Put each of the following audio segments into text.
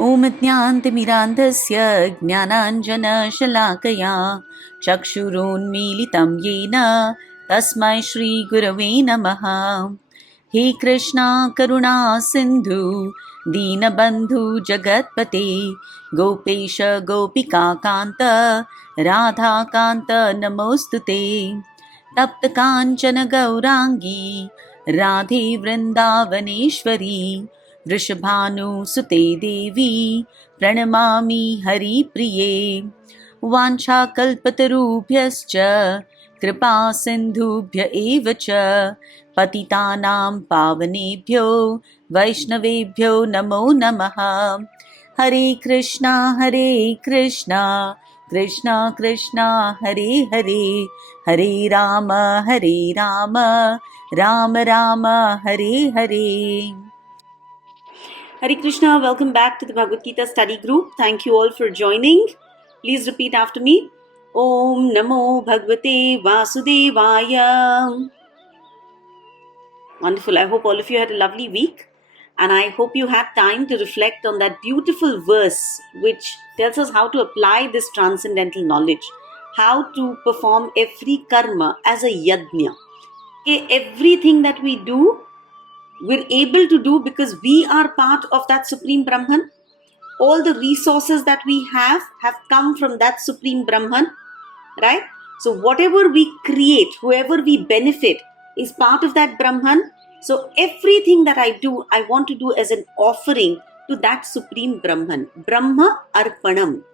ॐ ज्ञानतिमिरान्धस्य ज्ञानाञ्जनशलाकया चक्षुरुन्मीलितं येन तस्मै श्रीगुरवे नमः। हे कृष्णा करुणा सिन्धु दीनबन्धु जगत्पते गोपेश गोपिकान्त राधाकान्त नमोऽस्तु ते। तप्तकाञ्चन गौराङ्गी राधे वृन्दावनेश्वरी वृषभानुसुते देवी प्रणमामि हरिप्रिये। वाञ्छाकल्पतरुभ्यश्च कृपा सिन्धुभ्य एव च पतितानां पावनेभ्यो वैष्णवेभ्यो नमो नमः। हरे कृष्णा कृष्णा कृष्णा हरे हरे, हरे Ram Ram Ram Hare Hare. Hare Krishna, welcome back to the Bhagavad Gita study group. Thank you all for joining. Please repeat after me. Om Namo Bhagavate Vasudevaya. Wonderful. I hope all of you had a lovely week. And I hope you had time to reflect on that beautiful verse which tells us how to apply this transcendental knowledge. How to perform every karma as a yajna. Okay, everything that we do, we're able to do because we are part of that Supreme Brahman. All the resources that we have come from that Supreme Brahman, right? So whatever we create, whoever we benefit is part of that Brahman. So everything that I do, I want to do as an offering to that Supreme Brahman. Brahma Arpanam.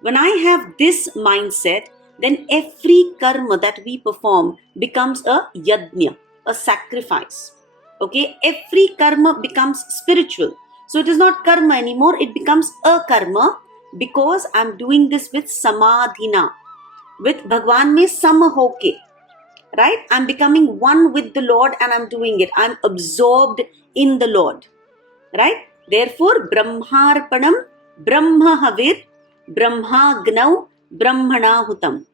When I have this mindset, then every karma that we perform becomes a yajna, a sacrifice. Okay, every karma becomes spiritual. So it is not karma anymore, it becomes a karma because I'm doing this with samadhina, with Bhagwan mein sama hoke, right? I'm becoming one with the Lord and I'm doing it. I'm absorbed in the Lord, right? Therefore, Brahmarpanam, Brahma Havir, Brahmagnau, Brahmanahutam.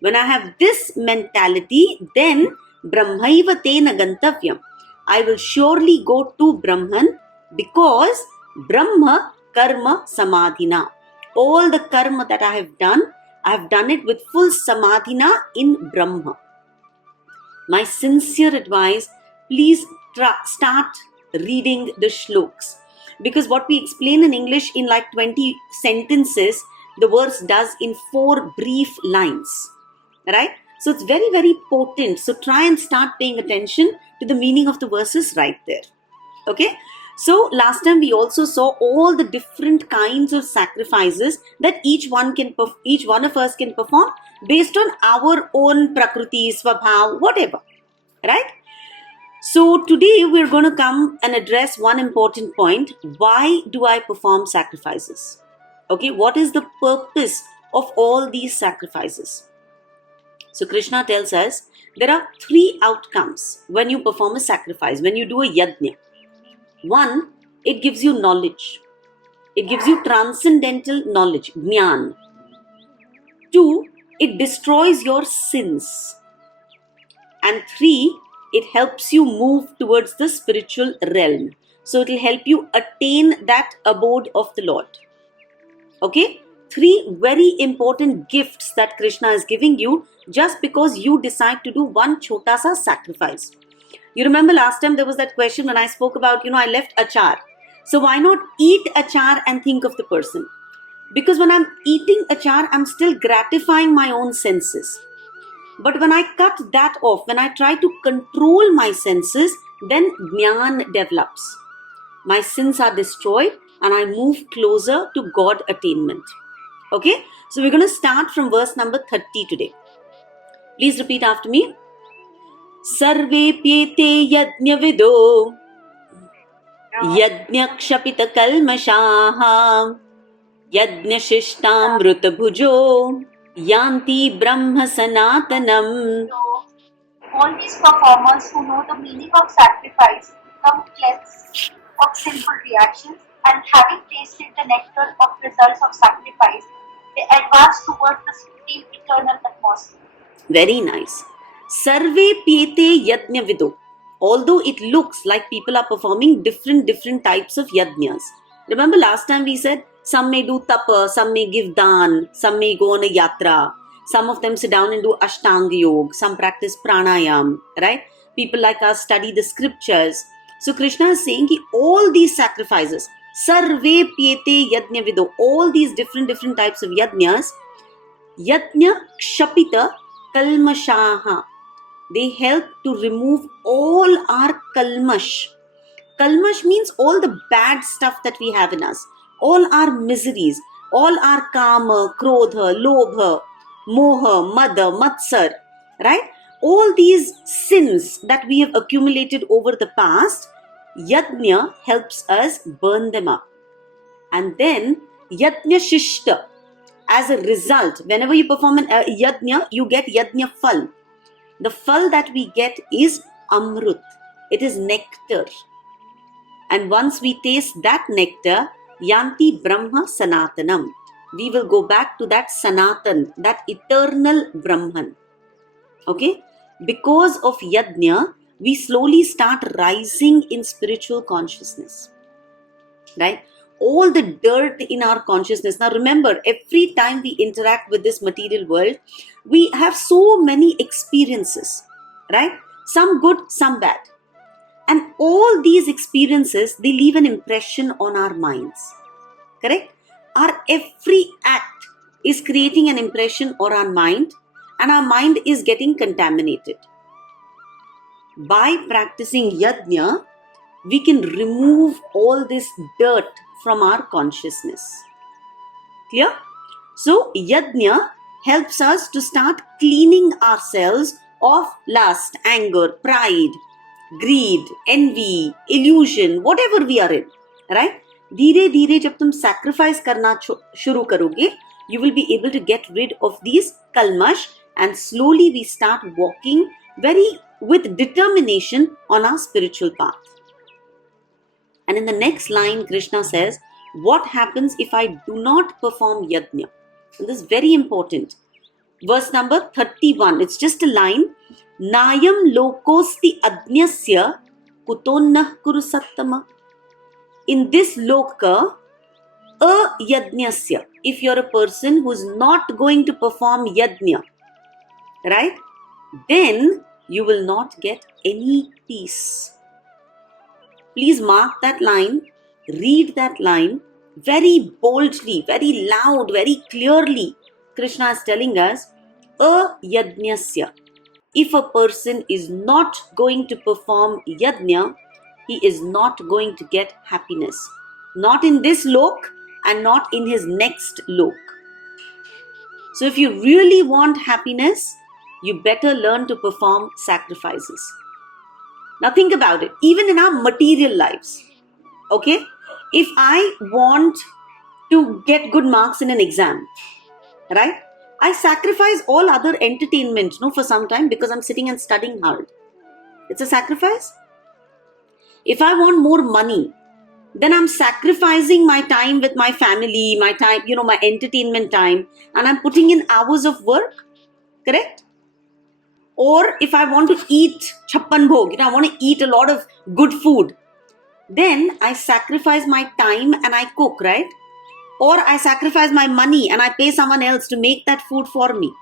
When I have this mentality, then Brahmaiva Tena Gantavyam. I will surely go to Brahman because Brahma Karma Samadhina. All the karma that I have done it with full Samadhina in Brahma. My sincere advice, please start reading the shlokas. Because what we explain in English in like 20 sentences, the verse does in 4 brief lines. Right? So it's very, very potent. So try and start paying attention to the meaning of the verses right there. Okay? So last time we also saw all the different kinds of sacrifices that each one of us can perform based on our own prakriti, swabhav, whatever. Right? So today we're going to come and address one important point. Why do I perform sacrifices? Okay, what is the purpose of all these sacrifices? So Krishna tells us there are 3 outcomes when you perform a sacrifice, when you do a yajna. 1, it gives you knowledge. It gives you transcendental knowledge, jnana. 2, it destroys your sins. And 3, it helps you move towards the spiritual realm. So it will help you attain that abode of the Lord. Okay? 3 very important gifts that Krishna is giving you just because you decide to do one chota sa sacrifice. You remember last time there was that question when I spoke about, I left achar. So why not eat achar and think of the person? Because when I'm eating achar, I'm still gratifying my own senses. But when I cut that off, when I try to control my senses, then jnana develops. My sins are destroyed and I move closer to God attainment. Okay? So we're going to start from verse number 30 today. Please repeat after me. Sarve pyete yajna vido yajna kshapita kalmashaha yajna shishtamruta bhujo yanti brahma sanatanam. All these performers who know the meaning of sacrifice become cleansed of sinful reactions, and having tasted the nectar of results of sacrifice, they advance towards the supreme eternal atmosphere. Very nice. Sarve pyete yajna vido. Although it looks like people are performing different types of yajnas, Remember last time we said some may do tapa, some may give dan, some may go on a yatra, some of them sit down and do ashtanga yoga, some practice pranayam, right? People like us study the scriptures. So Krishna is saying ki all these sacrifices, sarve pyete yajna vido, all these different types of yajnas, yajna kshapita kalmashaha, they help to remove all our kalmash. Kalmash means all the bad stuff that we have in us, all our miseries, all our kama, krodha, lobha, moha, mada, matsar, right? All these sins that we have accumulated over the past, yajna helps us burn them up. And then yajna shishta, as a result, whenever you perform an yajna, you get yajna phal. The phal that we get is amrut. It is nectar. And once we taste that nectar, yanti brahma sanatanam, we will go back to that sanatan, that eternal Brahman. Okay? Because of yajna, we slowly start rising in spiritual consciousness. Right? All the dirt in our consciousness. Now remember, every time we interact with this material world, we have so many experiences. Right? Some good, some bad. And all these experiences, they leave an impression on our minds. Correct? Our every act is creating an impression on our mind, and our mind is getting contaminated. By practicing yajna, we can remove all this dirt from our consciousness. Clear? So, yajna helps us to start cleaning ourselves of lust, anger, pride, greed, envy, illusion, whatever we are in, right? धीरे धीरे जब तुम sacrifice करना शुरू करोगे, you will be able to get rid of these kalmash, and slowly we start walking with determination on our spiritual path. And in the next line, Krishna says, what happens if I do not perform yajna? And this is very important. Verse number 31, it's just a line. Nayam lokosti adnyasya kutonnah kurusattama. In this loka, yajnasya, if you're a person who's not going to perform yajna, right, then you will not get any peace. Please mark that line, read that line very boldly, very loud, very clearly. Krishna is telling us, yajnasya. If a person is not going to perform yajna, he is not going to get happiness. Not in this lok and not in his next lok. So if you really want happiness, you better learn to perform sacrifices. Now think about it. Even in our material lives, okay? If I want to get good marks in an exam, right? I sacrifice all other entertainment, for some time because I'm sitting and studying hard. It's a sacrifice. If I want more money, then I'm sacrificing my time with my family, my time, my entertainment time, and I'm putting in hours of work. Correct? Or if I want to eat chappan bhog, I want to eat a lot of good food, then I sacrifice my time and I cook, right? Or I sacrifice my money and I pay someone else to make that food for me.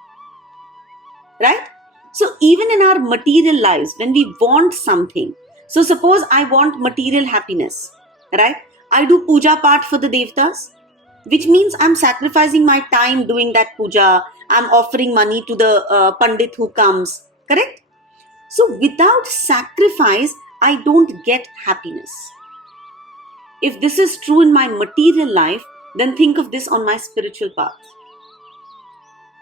Right? So even in our material lives, when we want something, so suppose I want material happiness, right? I do puja part for the devtas, which means I'm sacrificing my time doing that puja. I'm offering money to the pandit who comes, correct? So without sacrifice, I don't get happiness. If this is true in my material life, then think of this on my spiritual path.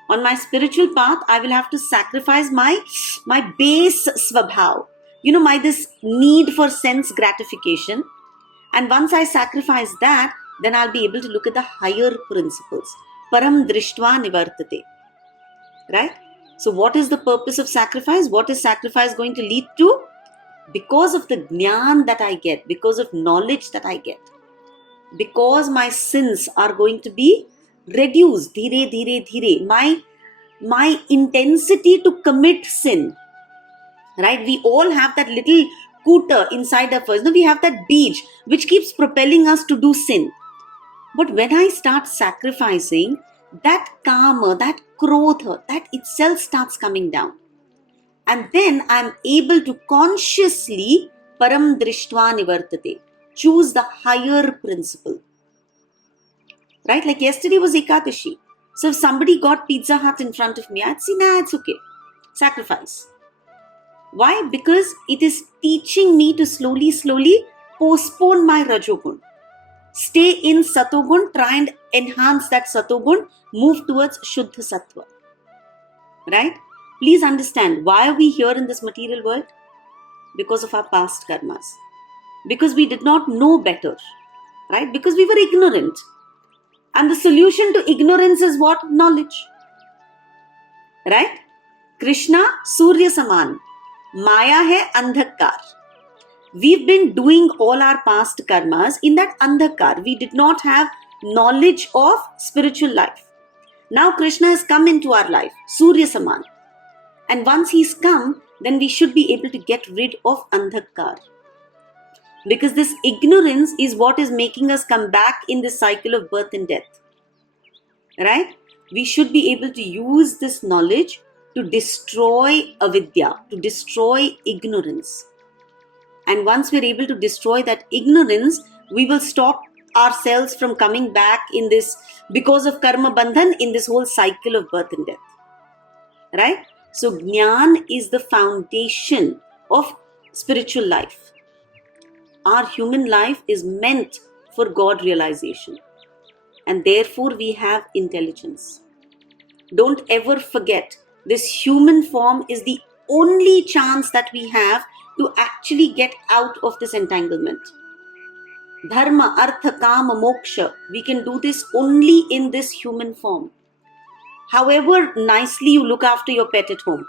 On my spiritual path, I will have to sacrifice my base svabhav. My this need for sense gratification. And once I sacrifice that, then I'll be able to look at the higher principles. Param drishtva nivartate. Right? So what is the purpose of sacrifice? What is sacrifice going to lead to? Because of the jnana that I get, because of knowledge that I get, because my sins are going to be reduced, dhire, dhire, dhire. My intensity to commit sin, right? We all have that little scooter inside of us. No, we have that beach which keeps propelling us to do sin. But when I start sacrificing, that karma, that krodha, that itself starts coming down. And then I'm able to consciously param drishtva nivartate, choose the higher principle. Right? Like yesterday was Ekadashi. So if somebody got Pizza Hut in front of me, I'd say, nah, it's okay. Sacrifice. Why? Because it is teaching me to slowly postpone my Rajogun. Stay in Satogun, try and enhance that Satogun, move towards Shuddha Sattva. Right? Please understand, why are we here in this material world? Because of our past karmas. Because we did not know better. Right? Because we were ignorant. And the solution to ignorance is what? Knowledge. Right? Krishna, Surya Saman. Maya hai andhakar. We've been doing all our past karmas in that andhakar. We did not have knowledge of spiritual life. Now Krishna has come into our life, Surya Saman. And once he's come, then we should be able to get rid of andhakar. Because this ignorance is what is making us come back in this cycle of birth and death. Right? We should be able to use this knowledge to destroy avidya, to destroy ignorance. And once we're able to destroy that ignorance, we will stop ourselves from coming back in this, because of karma bandhan, in this whole cycle of birth and death. Right? So Jnana is the foundation of spiritual life. Our human life is meant for God realization. And therefore we have intelligence. Don't ever forget, this human form is the only chance that we have to actually get out of this entanglement. Dharma, artha, kama, moksha. We can do this only in this human form. However nicely you look after your pet at home.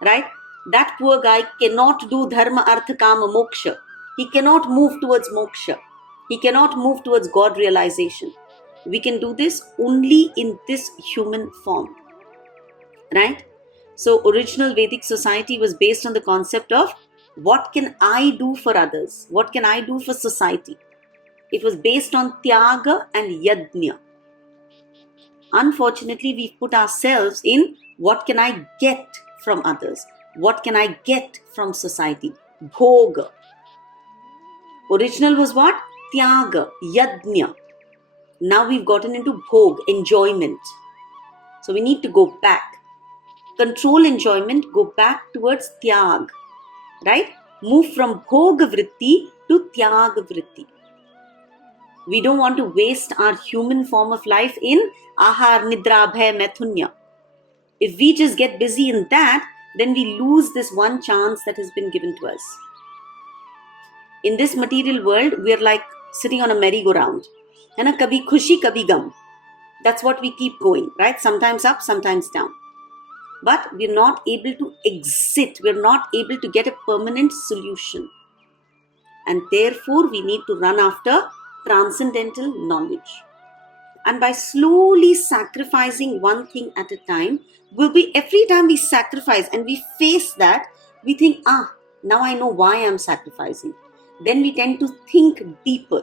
Right? That poor guy cannot do dharma, artha, kama, moksha. He cannot move towards moksha. He cannot move towards God realization. We can do this only in this human form. Right? So original Vedic society was based on the concept of what can I do for others? What can I do for society? It was based on Tyaga and Yajna. Unfortunately, we've put ourselves in what can I get from others? What can I get from society? Bhoga. Original was what? Tyaga, Yajna. Now we've gotten into bhog, enjoyment. So we need to go back. Control enjoyment, go back towards tyag. Right? Move from bhoga vritti to tyaga vritti. We don't want to waste our human form of life in ahar, nidra, bhay, maithunya. If we just get busy in that, then we lose this one chance that has been given to us. In this material world, we are like sitting on a merry-go-round. And kabhi khushi, kabhi gum. That's what we keep going, right? Sometimes up, sometimes down. But we're not able to exit. We're not able to get a permanent solution. And therefore, we need to run after transcendental knowledge. And by slowly sacrificing one thing at a time, every time we sacrifice and we face that, we think, now I know why I'm sacrificing. Then we tend to think deeper.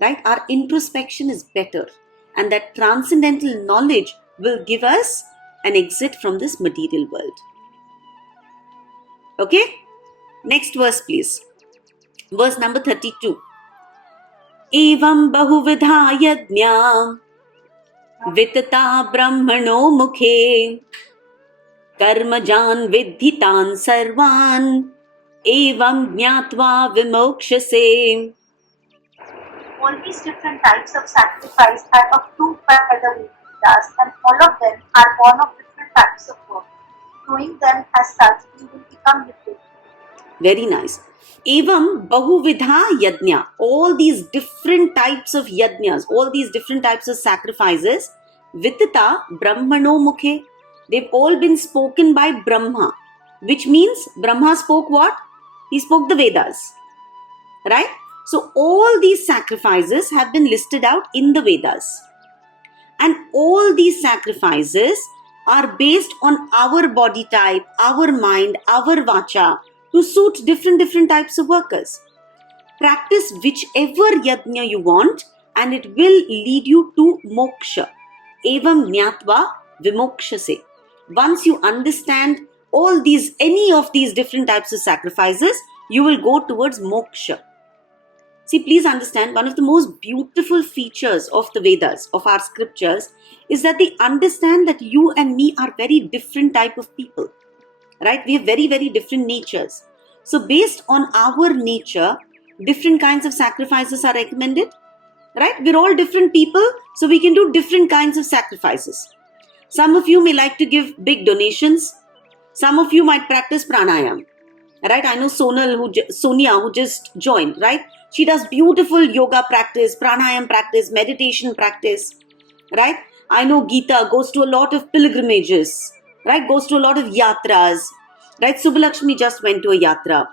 Right? Our introspection is better. And that transcendental knowledge will give us an exit from this material world. Okay? Next verse, please. Verse number 32. Evam bahuvidha yajna vitata brahmano mukhe karmajan vidhitan sarvan evam jnatva vimokshase. All these different types of sacrifice are approved by the Vedas, and all of them are born of different types of work. Doing them as such, we will become literate. Very nice. Evam bahuvidha yajna. All these different types of yajnas, all these different types of sacrifices, vitita brahmano mukhe. They've all been spoken by Brahma. Which means Brahma spoke what? He spoke the Vedas. Right? So all these sacrifices have been listed out in the Vedas. And all these sacrifices are based on our body type, our mind, our vacha, to suit different types of workers. Practice whichever yajna you want and it will lead you to moksha. Evam jnatva vimokshase. Once you understand any of these different types of sacrifices, you will go towards moksha. See, please understand, one of the most beautiful features of the Vedas, of our scriptures, is that they understand that you and me are very different type of people. Right? We have very different natures. So based on our nature, different kinds of sacrifices are recommended. Right? We're all different people, so we can do different kinds of sacrifices. Some of you may like to give big donations. Some of you might practice pranayam. Right? I know Sonia who just joined, right? She does beautiful yoga practice, pranayam practice, meditation practice, right? I know Geeta goes to a lot of pilgrimages, right? Goes to a lot of yatras, right? Subbalakshmi just went to a yatra.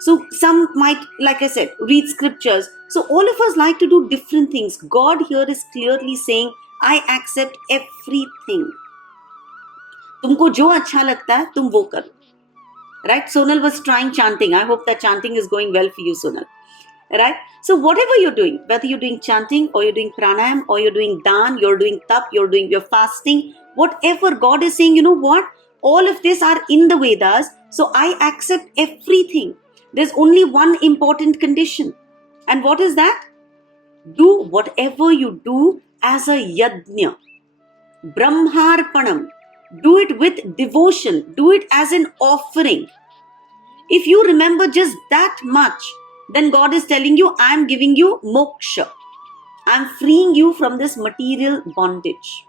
So some might, like I said, read scriptures. So all of us like to do different things. God here is clearly saying, I accept everything. तुमको जो अच्छा लगता है, तुम वो करो. Right? Sonal was trying chanting. I hope that chanting is going well for you, Sonal. Right? So whatever you're doing, whether you're doing chanting or you're doing pranayam or you're doing dan, you're doing tap, you're fasting, whatever God is saying, you know what? All of this are in the Vedas. So I accept everything. There's only one important condition. And what is that? Do whatever you do as a yajna. Brahmarpanam. Do it with devotion. Do it as an offering. If you remember just that much, then God is telling you, I am giving you moksha. I am freeing you from this material bondage.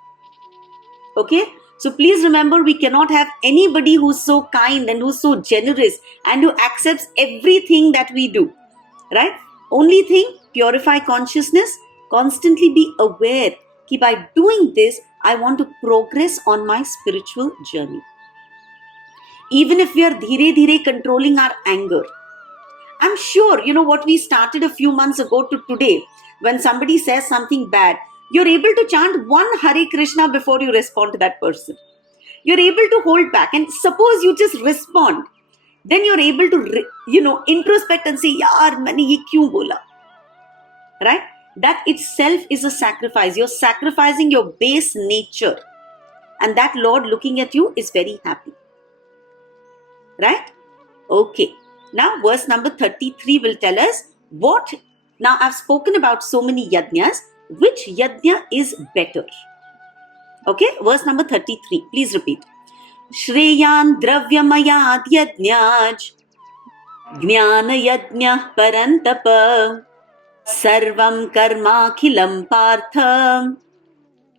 Okay? So please remember, we cannot have anybody who's so kind and who's so generous and who accepts everything that we do. Right? Only thing, purify consciousness, constantly be aware that by doing this, I want to progress on my spiritual journey. Even if we are dhire controlling our anger. I'm sure, you know what we started a few months ago to today, when somebody says something bad, you're able to chant one Hare Krishna before you respond to that person. You're able to hold back, and suppose you just respond, then you're able to, introspect and say, yaar, maine ye kyun bola? Right? That itself is a sacrifice. You're sacrificing your base nature. And that Lord looking at you is very happy. Right? Okay. Now verse number 33 will tell us what. Now I've spoken about so many yajnas. Which yajna is better? Okay. Verse number 33. Please repeat. Shreyan dravyamayad yajnaj jnana yajna parantapa sarvam karma khilam partha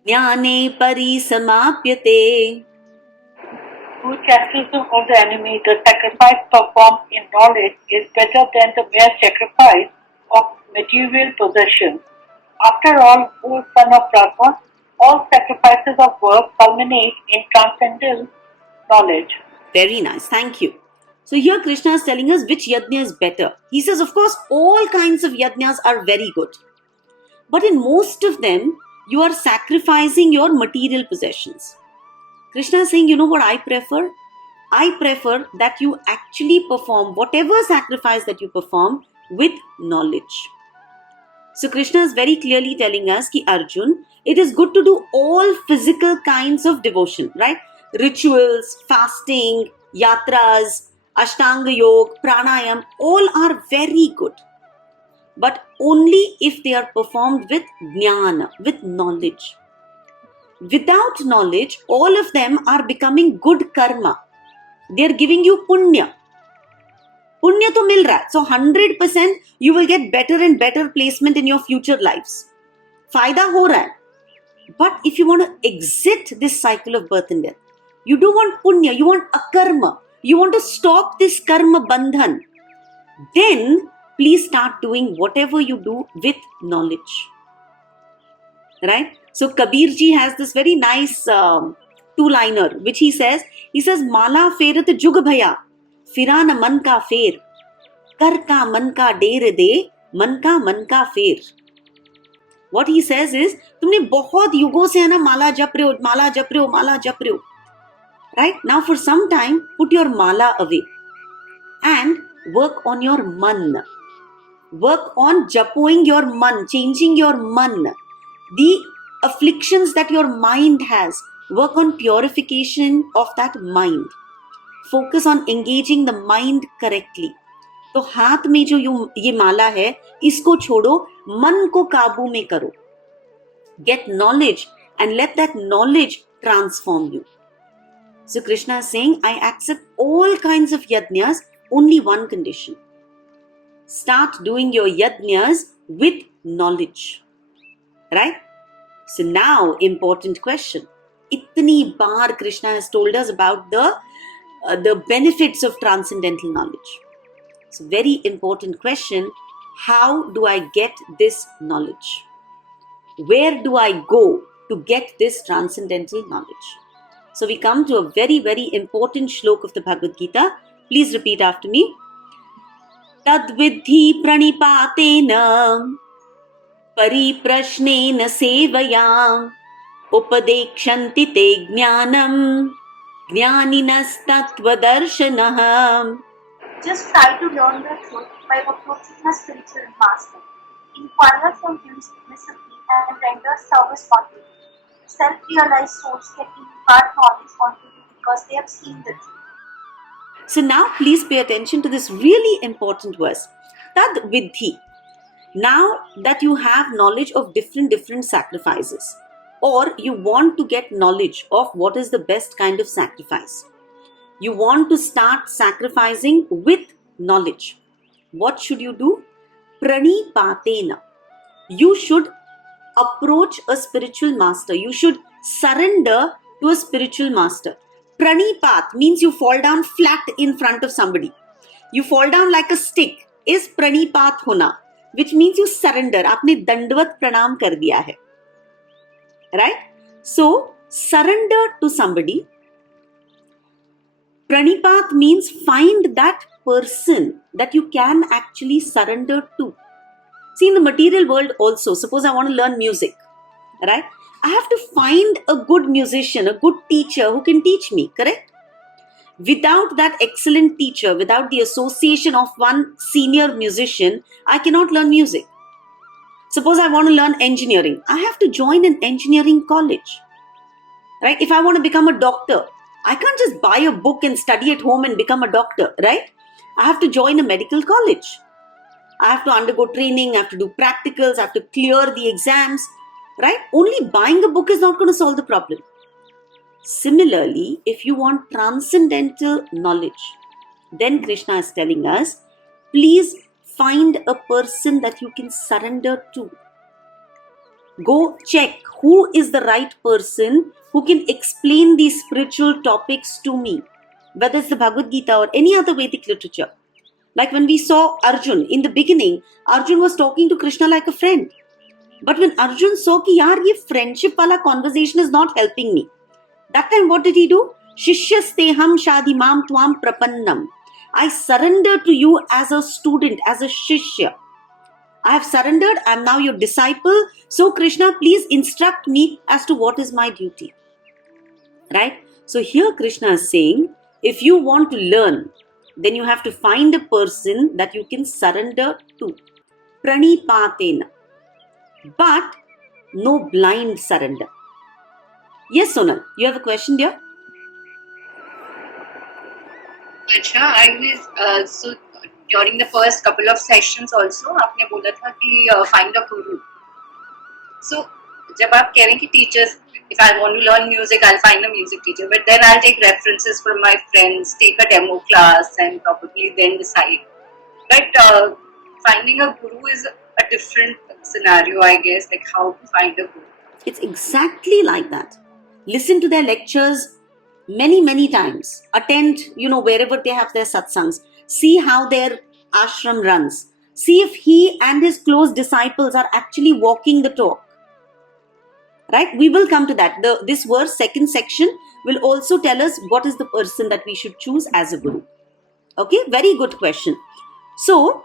jnane parisamapyate. Through criticism of the enemy, the sacrifice performed in knowledge is better than the mere sacrifice of material possessions. After all, O son of Brahma, all sacrifices of work culminate in transcendental knowledge. Very nice, thank you. So here Krishna is telling us which yajna is better. He says, of course, all kinds of yajnas are very good. But in most of them, you are sacrificing your material possessions. Krishna is saying, you know what I prefer? I prefer that you actually perform whatever sacrifice that you perform with knowledge. So Krishna is very clearly telling us, ki Arjun, it is good to do all physical kinds of devotion, right? Rituals, fasting, yatras, Ashtanga Yoga, Pranayam, all are very good. But only if they are performed with jnana, with knowledge. Without knowledge, all of them are becoming good karma. They are giving you punya. Punya to mil raha hai. So 100% you will get better and better placement in your future lives. Fayda ho raha hai. But if you want to exit this cycle of birth and death, you do want punya, you want akarma, you want to stop this karma bandhan, then please start doing whatever you do with knowledge. Right? So Kabir ji has this very nice two-liner which he says, Mala ferat jug bhaya, firana man ka fer, kar ka man ka der de, man ka fer. What he says is, तुमने बहुत युगों से है ना माला जप रहे हो. Right? Now for some time, put your mala away. and work on your man. Work on japoing your man, changing your man. The afflictions that your mind has, work on purification of that mind. Focus on engaging the mind correctly. तो हाथ में जो ये माला है, इसको छोड़ो, मन को काबू में करो. Get knowledge and let that knowledge transform you. So Krishna is saying, I accept all kinds of yajnas, only one condition. Start doing your yajnas with knowledge. Right? So now, important question. Itni baar Krishna has told us about the benefits of transcendental knowledge. So very important question. How do I get this knowledge? Where do I go to get this transcendental knowledge? So we come to a very, very important shlok of the Bhagavad Gita. Please repeat after me. Tad vidhi pranipatena परिप्रश्नेन सेवया उपदेक्षन्ति ते ज्ञानम् ज्ञानिनस्तत्त्वदर्शनः. Just try to learn the truth by approaching a spiritual master. Inquire from him submissively and render service continually. Self-realized souls can impart knowledge onto you because they have seen the truth. So now please pay attention to this really important verse. Tad vidhi. Now that you have knowledge of different sacrifices, or you want to get knowledge of what is the best kind of sacrifice, you want to start sacrificing with knowledge, what should you do? Pranipatena. You should approach a spiritual master. You should surrender to a spiritual master. Pranipat means you fall down flat in front of somebody. You fall down like a stick is pranipat hona, which means you surrender. आपने दंडवत प्रणाम कर दिया है. Right? So, surrender to somebody. Pranipat means find that person that you can actually surrender to. See, in the material world also, suppose I want to learn music, right? I have to find a good musician, a good teacher who can teach me, correct? Without that excellent teacher, without the association of one senior musician, I cannot learn music. Suppose I want to learn engineering. I have to join an engineering college. Right? If I want to become a doctor, I can't just buy a book and study at home and become a doctor, right? I have to join a medical college. I have to undergo training, I have to do practicals, I have to clear the exams, right? Only buying a book is not going to solve the problem. Similarly, if you want transcendental knowledge, then Krishna is telling us, please find a person that you can surrender to. Go check who is the right person who can explain these spiritual topics to me, whether it's the Bhagavad Gita or any other Vedic literature. Like when we saw Arjun, in the beginning, Arjun was talking to Krishna like a friend. But when Arjun saw कि यार ये friendship वाला conversation is not helping me, that time what did he do? Shishyasteham shadimam tvam prapannam. I surrender to you as a student, as a shishya. I have surrendered, I am now your disciple. So Krishna, please instruct me as to what is my duty. Right? So here Krishna is saying, if you want to learn, then you have to find a person that you can surrender to. Pranipatena. But no blind surrender. Yes, Sonal, you have a question dear? अच्छा, I was so during the first couple of sessions also आपने बोला था कि find a guru. So जब आप कह रहे हैं कि teachers, if I want to learn music, I'll find a music teacher, but then I'll take references from my friends, take a demo class, and probably then decide. But finding a guru is a different scenario, I guess, like how to find a guru. It's exactly like that. Listen to their lectures many times. Attend, wherever they have their satsangs. See how their ashram runs. See if he and his close disciples are actually walking the talk. Right? We will come to that. This verse, second section, will also tell us what is the person that we should choose as a guru. Okay? Very good question. So,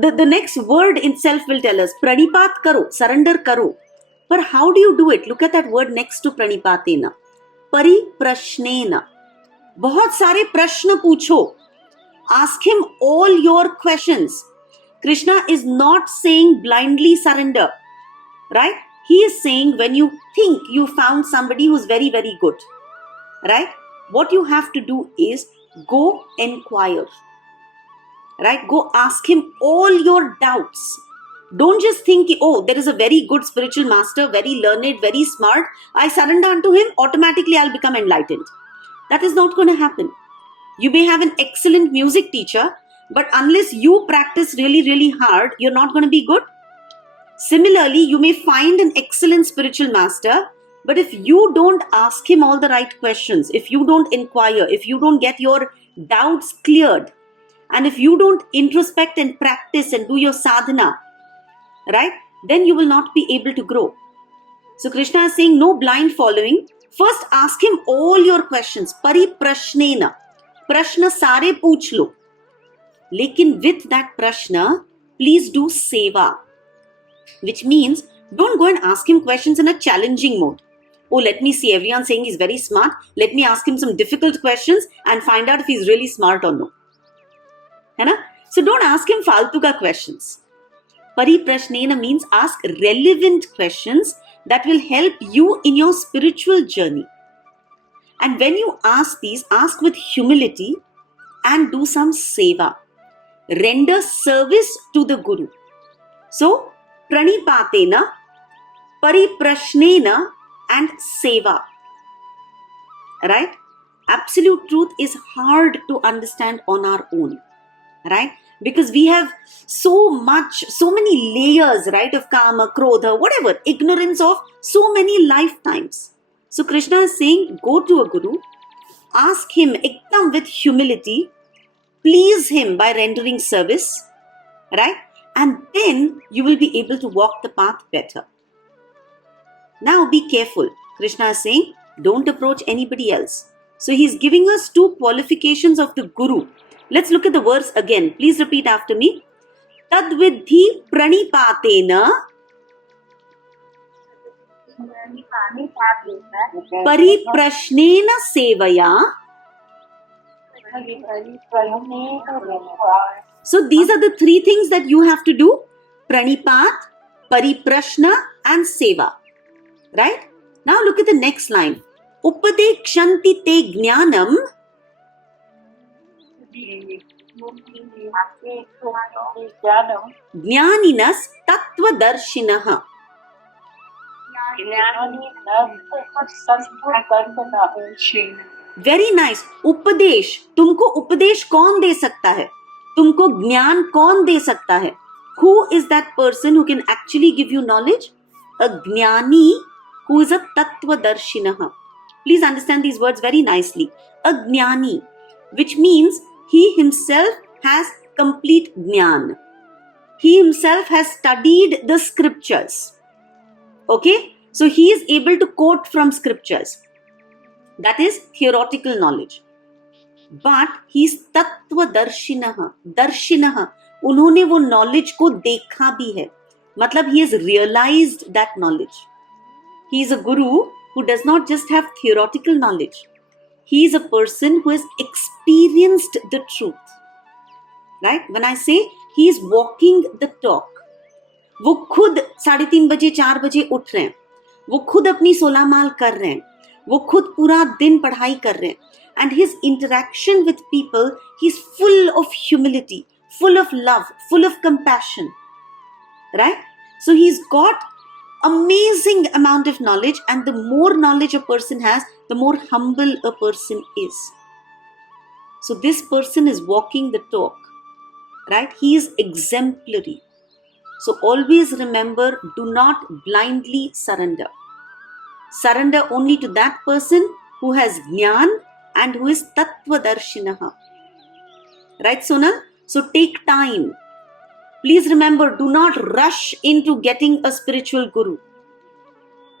the next word itself will tell us, pranipat karo, surrender karo. But how do you do it? Look at that word next to pranipatena. Pariprashnena. बहुत सारे प्रश्न पूछो. Ask him all your questions. Krishna is not saying blindly surrender, right? He is saying when you think you found somebody who's very, very good, right? What you have to do is go inquire, right? Go ask him all your doubts. Don't just think, oh, there is a very good spiritual master, very learned, very smart. I surrender unto him, automatically I'll become enlightened. That is not going to happen. You may have an excellent music teacher, but unless you practice really, really hard, you're not going to be good. Similarly, you may find an excellent spiritual master, but if you don't ask him all the right questions, if you don't inquire, if you don't get your doubts cleared, and if you don't introspect and practice and do your sadhana, right, then you will not be able to grow. So Krishna is saying no blind following. First ask him all your questions. Pariprashnena. Prashna sare pooch lo. Lekin with that prashna, please do seva. Which means don't go and ask him questions in a challenging mode. Oh, let me see, everyone saying he's very smart. Let me ask him some difficult questions and find out if he's really smart or no. Hai na? So don't ask him faltuka questions. Pariprashnena means ask relevant questions that will help you in your spiritual journey. And when you ask these, ask with humility and do some seva. Render service to the Guru. So, pranipatena, pariprashnena and seva. Right? Absolute truth is hard to understand on our own. Right? Because we have so many layers, right, of kama, krodha, whatever, ignorance of so many lifetimes. So Krishna is saying, go to a guru, ask him ekdam with humility, please him by rendering service, right? And then you will be able to walk the path better. Now be careful. Krishna is saying, don't approach anybody else. So he's giving us two qualifications of the guru. Let's look at the verse again. Please repeat after me. Tadvidhi pranipatena pariprashnena sevaya. So these are the three things that you have to do. Pranipat, pariprashna and seva. Right? Now look at the next line. Upadekshanti te jnanam Jnaninas Tattvadarshinaha. Very nice. Upadesh. तुमको उपदेश कौन दे सकता है? तुमको ज्ञान कौन दे सकता है? Who is that person who can actually give you knowledge? A jnani who is a Tattvadarshinaha. Please understand these words very nicely. A jnani, which means he himself has complete jnana. He himself has studied the scriptures. Okay? So he is able to quote from scriptures. That is theoretical knowledge. But he is tattva darshinaha. Darshinaha. उन्होंने वो knowledge को देखा भी है. मतलब he has realized that knowledge. He is a guru who does not just have theoretical knowledge. He is a person who has experienced the truth. Right? When I say he is walking the talk. वो खुद 3:30 बजे 4 बजे उठ रहे हैं. वो खुद अपनी 16 माल कर रहे हैं. वो खुद पूरा दिन पढ़ाई कर रहे हैं. And his interaction with people, he's full of humility, full of love, full of compassion. Right? So he's got amazing amount of knowledge, and the more knowledge a person has, the more humble a person is. So this person is walking the talk, right? He is exemplary. So always remember, do not blindly surrender. Surrender only to that person who has jnana and who is tattvadarshinaha. Right, Sonal? So take time. Please remember, do not rush into getting a spiritual guru.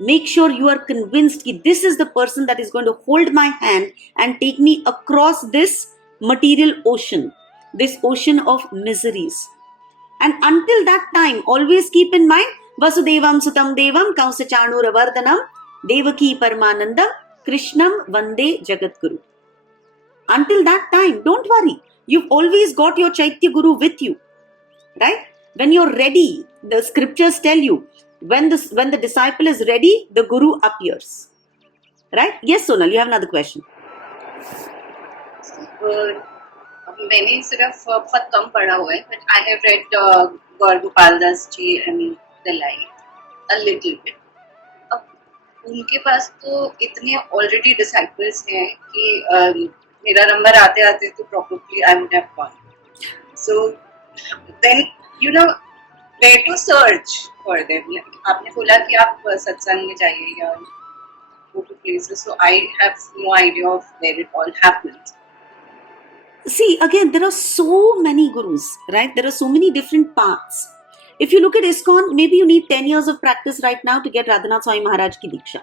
Make sure you are convinced that this is the person that is going to hold my hand and take me across this material ocean, this ocean of miseries. And until that time, always keep in mind, Vasudevam Sutam Devam Kausachanura Vardhanam Devaki Paramanandam Krishnam Vande Jagadguru. Until that time, don't worry. You've always got your Chaitya Guru with you, right? When you're ready, the scriptures tell you, when the disciple is ready, the Guru appears, right? Yes, Sonal, you have another question. मैंने सिर्फ बहुत कम पढ़ा हुआ है, but I have read Gaur Gopal Das ji and the like a little bit. अब उनके पास तो इतने already disciples हैं कि मेरा नंबर आते आते तो probably I would have gone. So then you know where to search for them. आपने बोला कि आप सत्संग में जाइए या go to places, so I have no idea of where it all happens. See, again, there are so many gurus, right? There are so many different paths. If you look at ISKCON, maybe you need 10 years of practice right now to get Radhanath Swami Maharaj ki Diksha,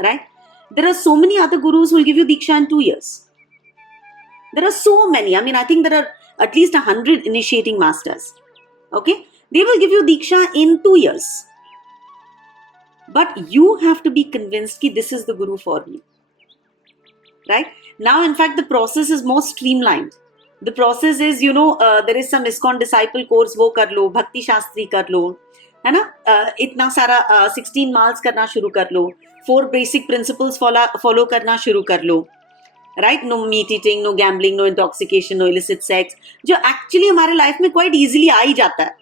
right? There are so many other gurus who will give you Diksha in 2 years. There are so many. I mean, I think there are at least 100 initiating masters, okay? They will give you Diksha in 2 years. But you have to be convinced that this is the guru for me, right? Now, in fact, the process is more streamlined. The process is, there is some ISKCON disciple course, wo kar lo, Bhakti Shastri kar lo, है ना? इतना सारा 16 miles करना शुरू कर लो, 4 basic principles follow करना शुरू कर लो, right? No meat eating, no gambling, no intoxication, no illicit sex, जो actually हमारे life में quite easily आ ही जाता है,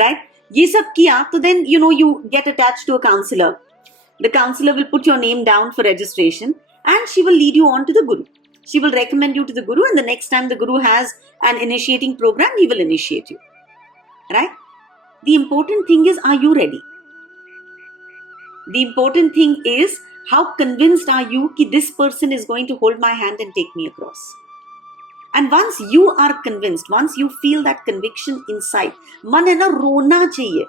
right? ये सब किया तो then you get attached to a counselor. The counselor will put your name down for registration and she will lead you on to the guru. She will recommend you to the guru, and the next time the guru has an initiating program, he will initiate you, right? The important thing is, are you ready? The important thing is, how convinced are you that this person is going to hold my hand and take me across? And once you are convinced, once you feel that conviction inside, मन है ना रोना चाहिए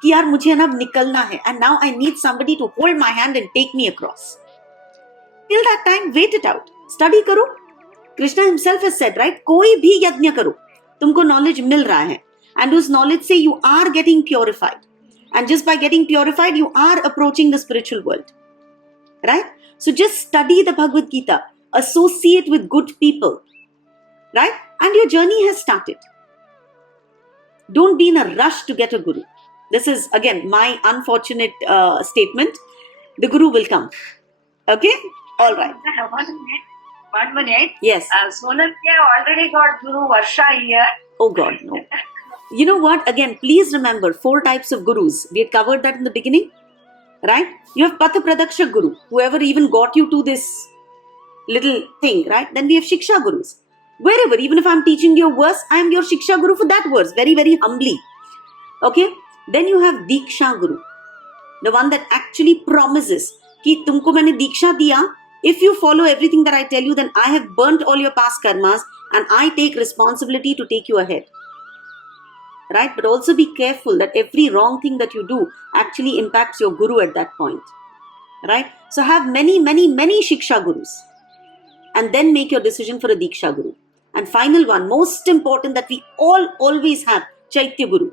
कि यार मुझे ना अब निकलना है, and now I need somebody to hold my hand and take me across. Till that time, wait it out. Study करो. Krishna himself has said, right? कोई भी यज्ञ करो, तुमको knowledge मिल रहा है, and उस knowledge से you are getting purified, and just by getting purified, you are approaching the spiritual world, right? So just study the Bhagavad Gita, associate with good people, right? And your journey has started. Don't be in a rush to get a guru. This is again my unfortunate statement. The guru will come. Okay? All right. 1 minute. Yes. Sonal already got Guru Varsha here. Oh God, no. You know what? Again, please remember 4 types of gurus. We had covered that in the beginning, right? You have Patha Pradakshak Guru, whoever even got you to this little thing, right? Then we have Shiksha Gurus. Wherever, even if I'm teaching you a verse, I am your Shiksha Guru for that verse, very, very humbly. Okay? Then you have Diksha Guru, the one that actually promises कि तुमको मैंने दीक्षा दिया, if you follow everything that I tell you, then I have burnt all your past karmas and I take responsibility to take you ahead. Right? But also be careful that every wrong thing that you do actually impacts your guru at that point. Right? So have many, many, many Shiksha Gurus. And then make your decision for a Diksha Guru. And final one, most important that we all always have, Chaitya Guru.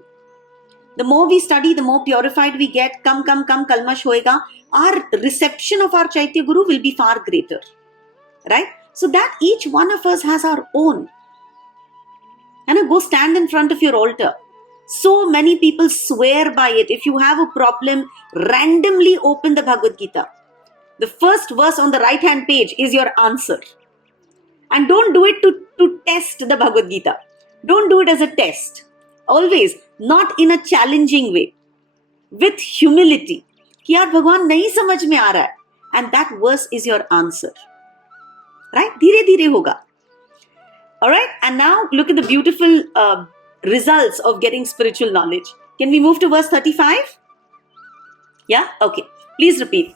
The more we study, the more purified we get. Kam kalmash hoega. Our reception of our Chaitya Guru will be far greater. Right? So that each one of us has our own. And go stand in front of your altar. So many people swear by it. If you have a problem, randomly open the Bhagavad Gita. The first verse on the right hand page is your answer. And don't do it to test the Bhagavad Gita. Don't do it as a test. Always, not in a challenging way. With humility. कि यार भगवान नहीं समझ में आ रहा है. And that verse is your answer. Right? धीरे धीरे होगा. Alright? And now look at the beautiful results of getting spiritual knowledge. Can we move to verse 35? Yeah? Okay. Please repeat.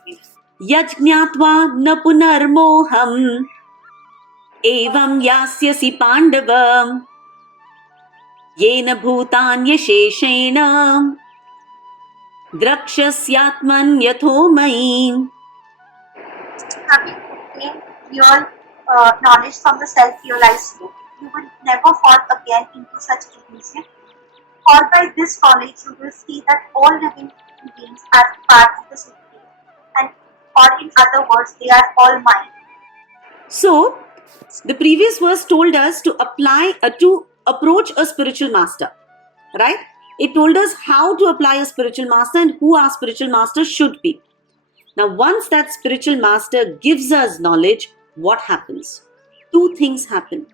Yajñātvā na punarmoham evam yasyasi pandavam yena bhutanyasheshena Drakshasyaatman yathomayim. Having gained real knowledge from the self-realized state, you will never fall again into such illusion. For by this knowledge, you will see that all living beings are part of the Supreme, and or in other words, they are all mind. So, The previous verse told us to approach a spiritual master, right? It told us how to apply a spiritual master and who our spiritual master should be. Now, once that spiritual master gives us knowledge, what happens? Two things happen.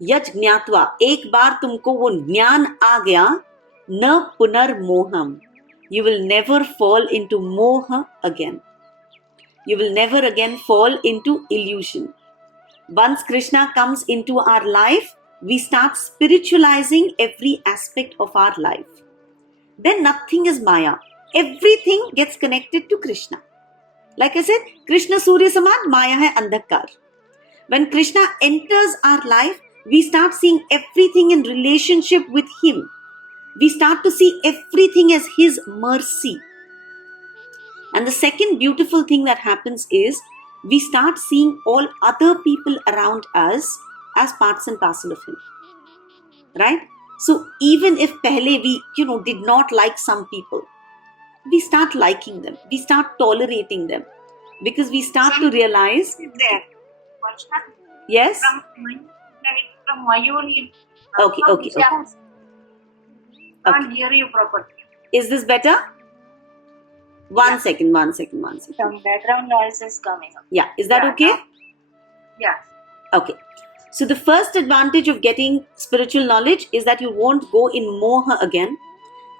Yaj ज्ञात्वा, एक बार तुमको वो ज्ञान आ गया, न पुनर्मोहम. You will never fall into moha again. You will never again fall into illusion. Once Krishna comes into our life, we start spiritualizing every aspect of our life. Then nothing is Maya. Everything gets connected to Krishna. Like I said, Krishna Surya Saman, Maya hai Andhakar. When Krishna enters our life, we start seeing everything in relationship with Him. We start to see everything as His mercy. And the second beautiful thing that happens is we start seeing all other people around us as parts and parcel of Him. Right? So even if pehle we, did not like some people, we start liking them. We start tolerating them. Because we start to realize... Is there? Varsha? Yes? From Mayuri. Okay. Can't hear you properly. Is this better? One Yeah. second. Some background noise is coming up. Yeah, is that Yeah, okay? Yeah. Okay. So the first advantage of getting spiritual knowledge is that you won't go in moha again.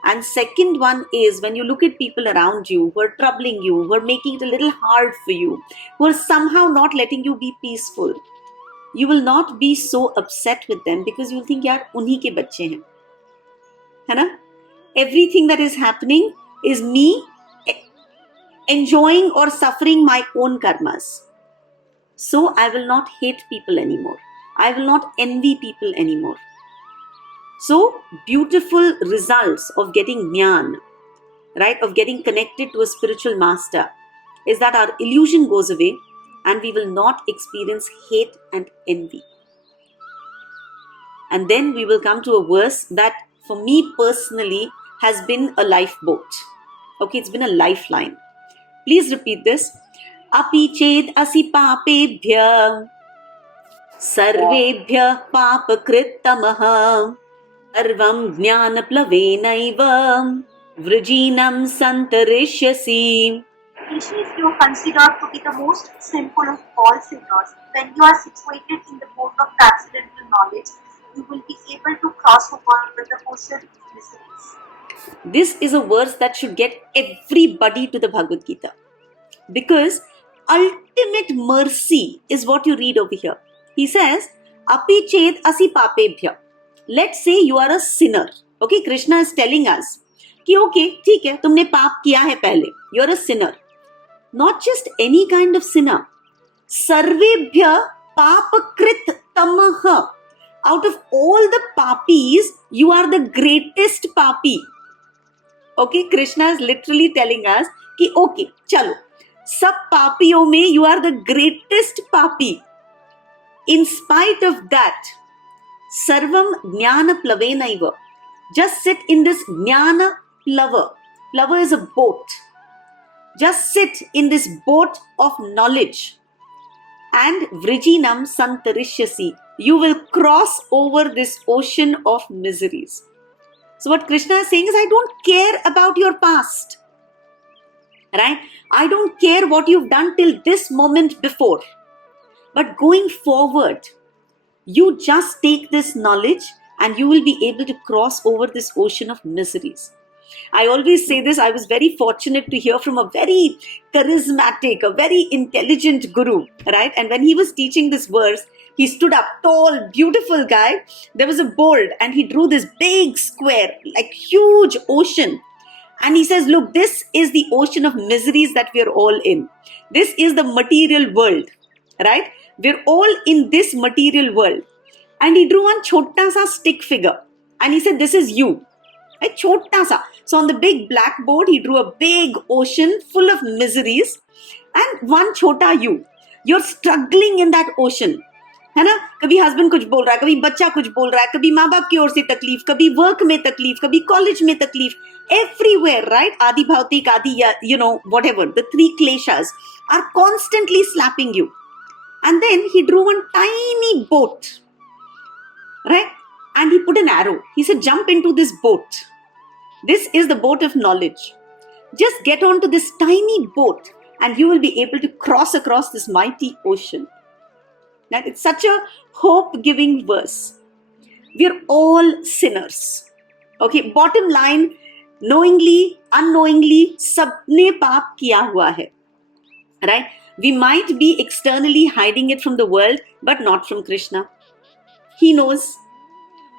And second one is when you look at people around you who are troubling you, who are making it a little hard for you, who are somehow not letting you be peaceful, you will not be so upset with them because you'll think, yaar, unhi ke bacche hain. है ना? Everything that is happening is me enjoying or suffering my own karmas. So I will not hate people anymore. I will not envy people anymore. So beautiful results of getting jnana, right, of getting connected to a spiritual master is that our illusion goes away and we will not experience hate and envy. And then we will come to a verse that for me personally has been a lifeboat. Okay, it's been a lifeline. Please repeat this. Api ched asi papebhya sarvebhya papakrittamah sarvam jnanaplavenaiva vrijinam santarishyasi. Species you consider to be the most sinful of all sinners, when you are situated in the boat of transcendental knowledge, you will be able to cross over the ocean of miseries. This is a verse that should get everybody to the Bhagavad Gita. Because ultimate mercy is what you read over here. He says, Api ched asi papebhya. Let's say you are a sinner. Okay, Krishna is telling us, कि okay, ठीक है, तुमने पाप किया है पहले. You're a sinner. Not just any kind of sinner. Sarvebhya papakrit tamaha. Out of all the papis, you are the greatest papi. Okay, Krishna is literally telling us कि okay, चलो, सब पापियों में you are the greatest papi. In spite of that, sarvam jnana plavenaiva. Just sit in this jnana plava. Plava is a boat. Just sit in this boat of knowledge. And vrijinam santarishyasi. You will cross over this ocean of miseries. So what Krishna is saying is, I don't care about your past. Right? I don't care what you've done till this moment before. But going forward, you just take this knowledge and you will be able to cross over this ocean of miseries. I always say this, I was very fortunate to hear from a very charismatic, a very intelligent guru, right? And when he was teaching this verse, he stood up, tall, beautiful guy. There was a board and he drew this big square, like huge ocean. And he says, look, this is the ocean of miseries that we are all in. This is the material world, right? We're all in this material world. And he drew one chota sa stick figure. And he said, this is you. Right? Chota sa. So on the big blackboard, he drew a big ocean full of miseries. And one chota you. You're struggling in that ocean. है ना, कभी husband कुछ बोल रहा है, कभी बच्चा कुछ बोल रहा है, कभी माँ बाप की ओर से तकलीफ, कभी वर्क में तकलीफ, कभी कॉलेज में तकलीफ, everywhere, right? आदि भौतिक, आदि, whatever, the three kleshas are constantly slapping you. And then he drew one tiny boat, right? And he put an arrow. He said, jump into this boat. This is the boat of knowledge. Just get onto this tiny boat and you will be able to cross across this mighty ocean. That it's such a hope-giving verse. We're all sinners. Okay, bottom line, knowingly, unknowingly, sabne paap kiya hua hai. Right? We might be externally hiding it from the world, but not from Krishna. He knows.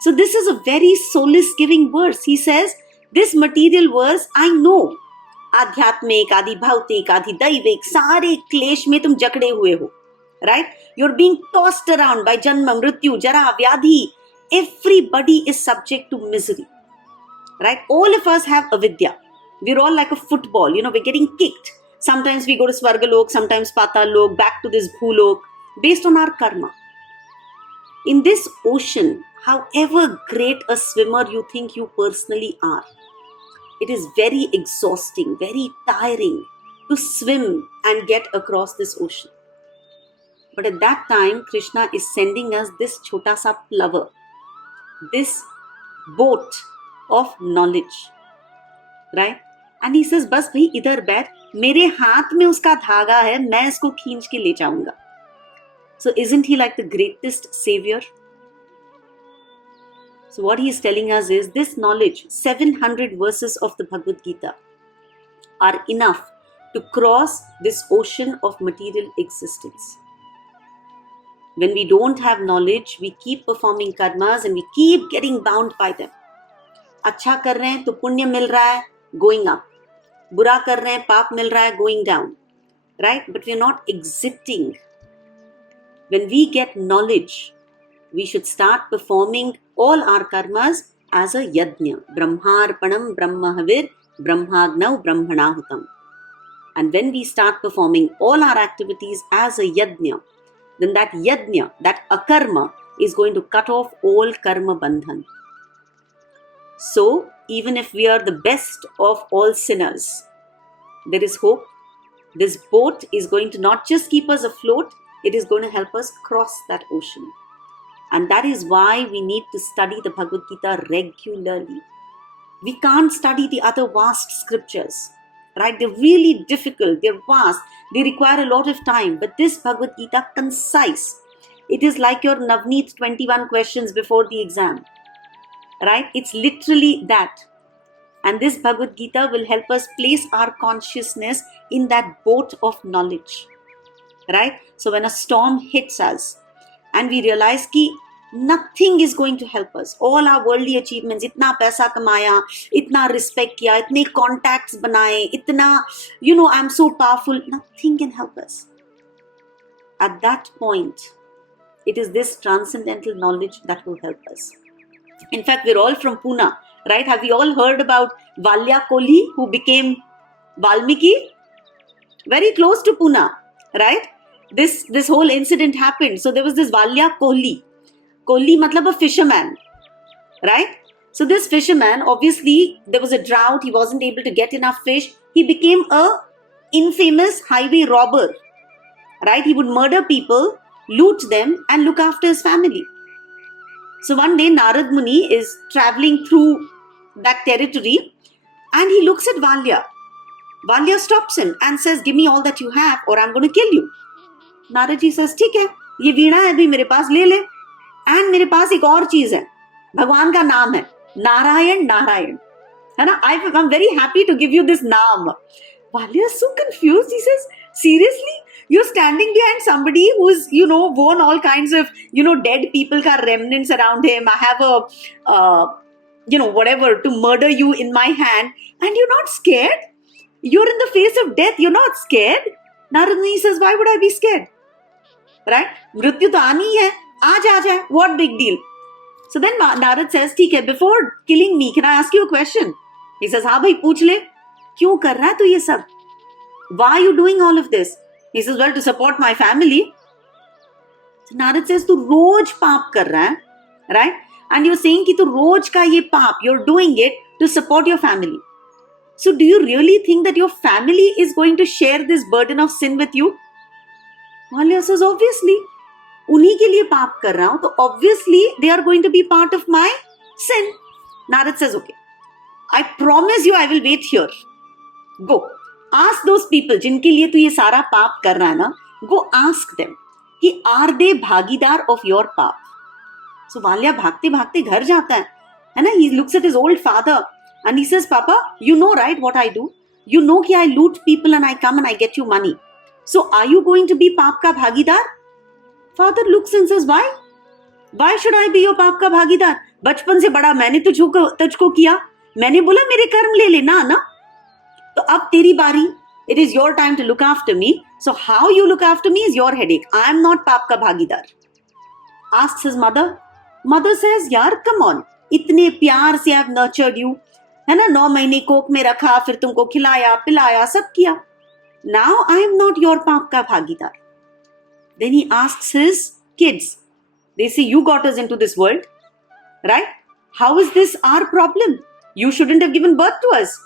So this is a very solace-giving verse. He says, this material verse, I know. आध्यात्मिक, आदि भौतिक, आदि दैविक, सारे क्लेश में तुम जकड़े हुए हो. Right? You're being tossed around by janma, mrityu, jara, vyadhi. Everybody is subject to misery. Right? All of us have avidya. We're all like a football. We're getting kicked. Sometimes we go to Svargalok, sometimes Patalok, back to this Bhulok, based on our karma. In this ocean, however great a swimmer you think you personally are, it is very exhausting, very tiring to swim and get across this ocean. But at that time, Krishna is sending us this chota sa plover, this boat of knowledge, right? And he says, बस भाई इधर बैठ, मेरे हाथ में उसका धागा है, मैं इसको खींच के ले जाऊंगा. So isn't he like the greatest savior? So what he is telling us is this knowledge, 700 verses of the Bhagavad Gita are enough to cross this ocean of material existence. When we don't have knowledge, we keep performing karmas and we keep getting bound by them. अच्छा कर रहे हैं तो पुण्य मिल रहा है, going up. बुरा कर रहे हैं, पाप मिल रहा है, going down. Right? But we are not exiting. When we get knowledge, we should start performing all our karmas as a yajna. Brahmarpanam brahmahavir brahmagnau brahmanahutam. And when we start performing all our activities as a yajna, then that yajna, that akarma, is going to cut off all karma bandhan. So, even if we are the best of all sinners, there is hope. This boat is going to not just keep us afloat, it is going to help us cross that ocean. And that is why we need to study the Bhagavad Gita regularly. We can't study the other vast scriptures, right? They're really difficult, they're vast, they require a lot of time. But this Bhagavad Gita, concise. It is like your Navneet 21 questions before the exam, right? It's literally that. And this Bhagavad Gita will help us place our consciousness in that boat of knowledge, right? So when a storm hits us and we realize that nothing is going to help us, all our worldly achievements, itna paisa kamaya, itna respect kiya, itne contacts banaye, itna, I'm so powerful, nothing can help us. At that point, it is this transcendental knowledge that will help us. In fact, we're all from Pune, right? Have you all heard about Valya Kohli, who became Valmiki? Very close to Pune, right? This whole incident happened. So there was this Valya Kohli. Kohli matlab a fisherman, right? So this fisherman, obviously, there was a drought. He wasn't able to get enough fish. He became a infamous highway robber, right? He would murder people, loot them, and look after his family. So one day, Narad Muni is traveling through that territory and he looks at Valya. Valya stops him and says, give me all that you have or I'm going to kill you. Narad ji says, ठीक है, ये वीणा है अभी मेरे पास, ले ले. And मेरे पास एक और चीज है, भगवान का नाम है, नारायण नारायण. है ना? I'm very happy to give you this naam. Valya is so confused. He says, seriously? You're standing behind somebody who's, worn all kinds of, dead people ka remnants around him. I have a, whatever, to murder you in my hand. And you're not scared? You're in the face of death. You're not scared? Narad Muni says, why would I be scared? Right? Mrityu to aani hai. Aaja. What big deal? So then Narad says, ठीक है, before killing me, can I ask you a question? He says, हाँ भाई पूछ ले. क्यों कर रहा है तू ये सब? Why are you doing all of this? He says, well, to support my family. So Narad says, तू रोज पाप कर रहा है, right? And you're saying कि तू रोज का ये पाप, you're doing it to support your family. So do you really think that your family is going to share this burden of sin with you? Valya says, obviously, उन्हीं के लिए पाप कर रहा हूं, तो obviously they are going to be part of my sin. Narad says, okay, I promise you I will wait here. Go. Ask those people जिनके लिए तू ये सारा पाप कर रहा है ना, go ask them कि are they भागीदार of your पाप. So Valya भागते भागते घर जाता है ना, he looks at his old father and he says, Papa, you know right what I do? You know कि I loot people and I come and I get you money. So are you going to be पाप का भागीदार? Father looks and says, why? Why should I be your पाप का भागीदार? बचपन से बड़ा मैंने तुझको किया, मैंने बोला मेरे कर्म ले लेना ना, तो अब तेरी बारी. It is your time to look after me. So how you look after me is your headache. I am not पाप का भागीदार. Asks his mother. Mother says, यार come on, इतने प्यार से I've nurtured you, है ना, 9 महीने कोख में रखा, फिर तुमको खिलाया पिलाया सब किया. Now I am not your पाप का भागीदार. Then he asks his kids. They say, you got us into this world, right? How is this our problem? You shouldn't have given birth to us.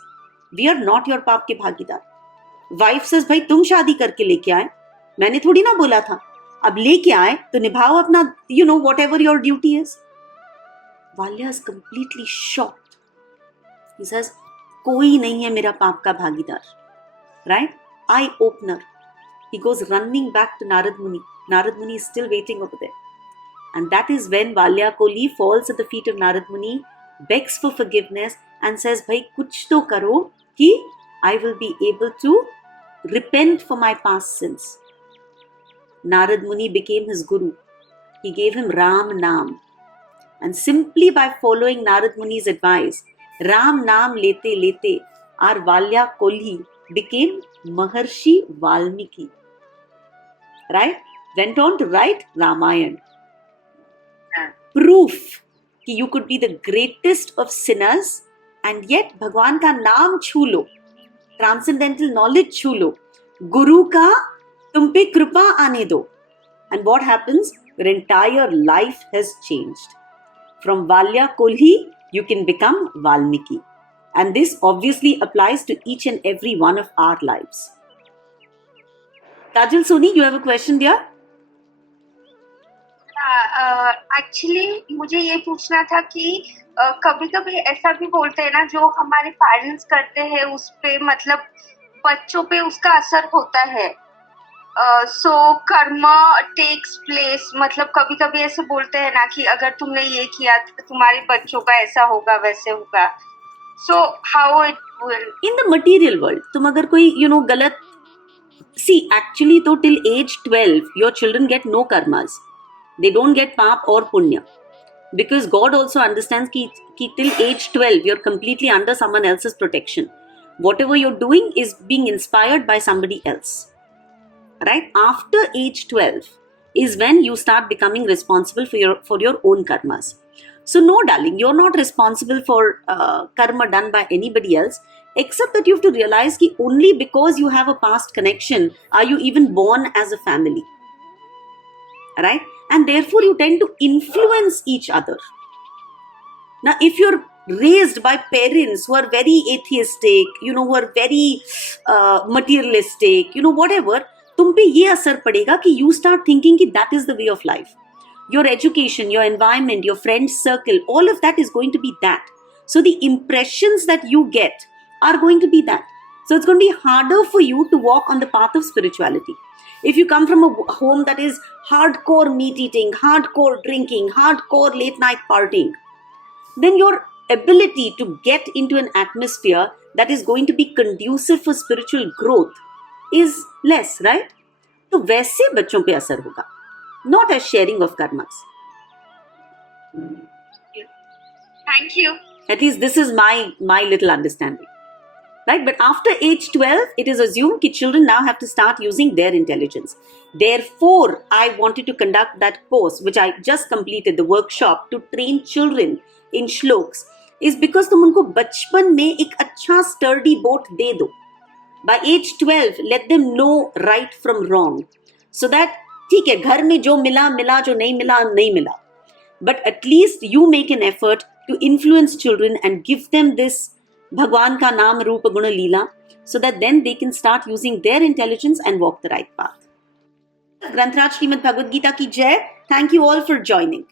We are not your पाप के भागीदार. Wife says, भाई तुम शादी करके लेके आए, मैंने थोड़ी ना बोला था. अब लेके आए तो निभाओ अपना, whatever your duty is. Valya is completely shocked. He says, कोई नहीं है मेरा पाप का भागीदार. Right? Eye opener. He goes running back to Narad Muni. Narad Muni is still waiting over there. And that is when Valya Koli falls at the feet of Narad Muni, begs for forgiveness and says, Bhai, kuch to karo ki I will be able to repent for my past sins. Narad Muni became his guru. He gave him Ram Naam. And simply by following Narad Muni's advice, Ram Naam lete lete, our Valya Koli became Maharshi Valmiki. Right? Went on to write Ramayana. Proof कि you could be the greatest of sinners and yet भगवान का नाम छू लो, transcendental knowledge छू लो, गुरु का तुम पे कृपा आने दो. And what happens? Your entire life has changed. From Valya Kolhi, you can become Valmiki. And this obviously applies to each and every one of our lives. Kajal Soni, you have a question dear? Actually मुझे ये पूछना था कि कभी कभी ऐसा भी बोलते हैं ना, जो हमारे पेरेंट्स करते हैं उस पे मतलब बच्चों पे उसका असर होता है. सो कर्मा टेक्स प्लेस, मतलब कभी कभी ऐसे बोलते हैं ना कि अगर तुमने ये किया तो तुम्हारे बच्चों का ऐसा होगा वैसे होगा. So how it will in the material world, तुम अगर कोई गलत, सी एक्चुअली तो till age 12 your children get no karmas. They don't get paap or punya. Because God also understands ki till age 12, you're completely under someone else's protection. Whatever you're doing is being inspired by somebody else. Right? After age 12 is when you start becoming responsible for your own karmas. So no, darling, you're not responsible for karma done by anybody else, except that you have to realize ki only because you have a past connection are you even born as a family. Right? And therefore you tend to influence each other. Now, if you're raised by parents who are very atheistic, who are very materialistic, whatever, तुम पे ये असर पड़ेगा कि you start thinking कि that is the way of life. Your education, your environment, your friend circle, all of that is going to be that. So the impressions that you get are going to be that. So it's going to be harder for you to walk on the path of spirituality. If you come from a home that is hardcore meat eating, hardcore drinking, hardcore late night partying, then your ability to get into an atmosphere that is going to be conducive for spiritual growth is less, right? तो वैसे बच्चों पे असर होगा, not as sharing of karmas. Thank you. At least this is my little understanding. Right? But after age 12, it is assumed that children now have to start using their intelligence. Therefore, I wanted to conduct that course, which I just completed, the workshop to train children in shloks, is because तुम उनको बचपन में एक अच्छा sturdy boat दे दो. By age 12, let them know right from wrong. So that, ठीक है, घर में जो मिला मिला, जो नहीं मिला नहीं मिला. But at least you make an effort to influence children and give them this Bhagwan ka naam roop guna leela, so that then they can start using their intelligence and walk the right path. Grantraj Srimad Bhagavad Gita ki jai. Thank you all for joining.